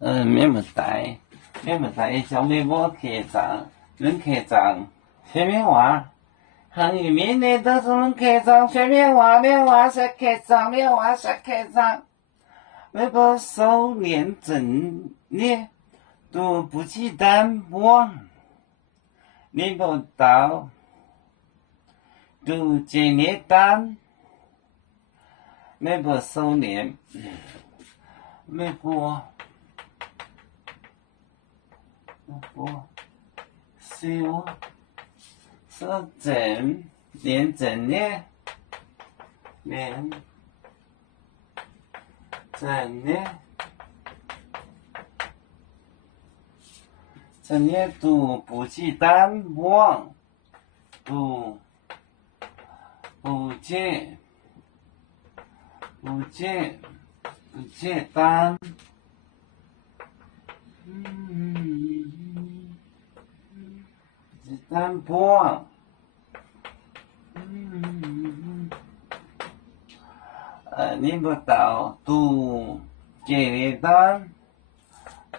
免不带小妹我客栈，恁客栈下面话，行业面的都是恁客栈下面话，面话是客栈，面话是客栈，那个收敛整列都不记单不忘，你不到都接列单，没不收敛，没不。修整连整列连整列整列都不记单忘，都不记单。单波，宁波岛都接列单，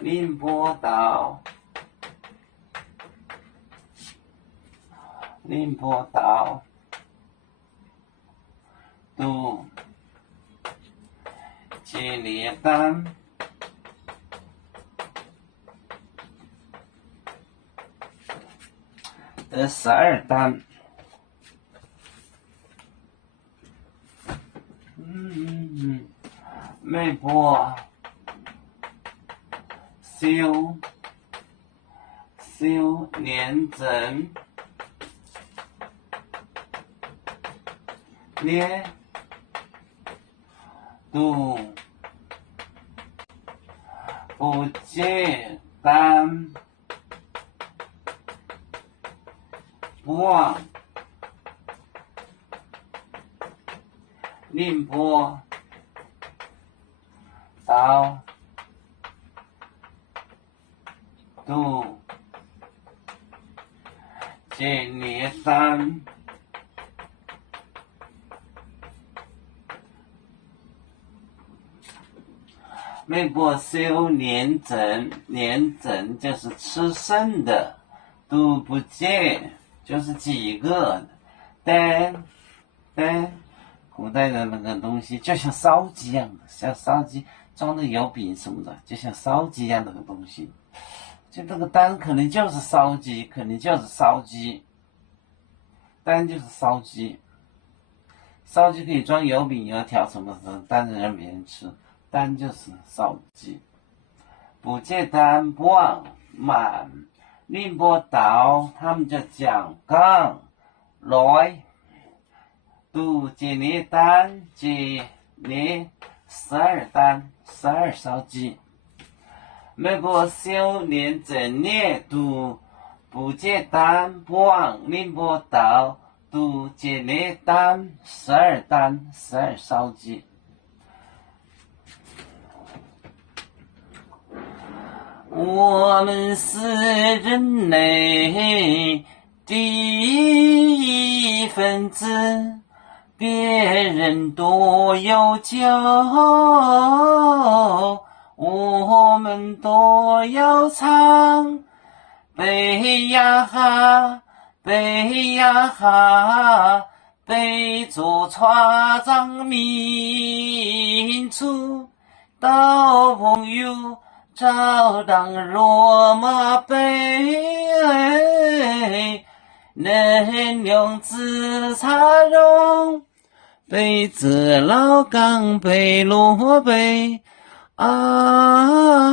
宁波岛都接列单。12单，没播修连整列都不接单。不忘宁波岛都接列单，微博修连整就是吃剩的，都不接。就是几个单，古代的那个东西就像烧鸡一样的，像烧鸡装的油饼什么的，就像烧鸡一样的东西。就那个单可能就是烧鸡，单就是烧鸡，烧鸡可以装油饼、油条什么的，单着让别人吃，单就是烧鸡。不接单不忘满。宁波岛他们就讲讲来都接列单接列12单12烧鸡，美国修连整列都不接单不忘，宁波岛都接列单12单12烧鸡。我们是人类第一分子，别人都有救，我们都要唱。背呀哈，背呀哈，背着船长民族到朋友。照当罗马杯，能用紫茶蓉，杯子老钢杯罗杯啊。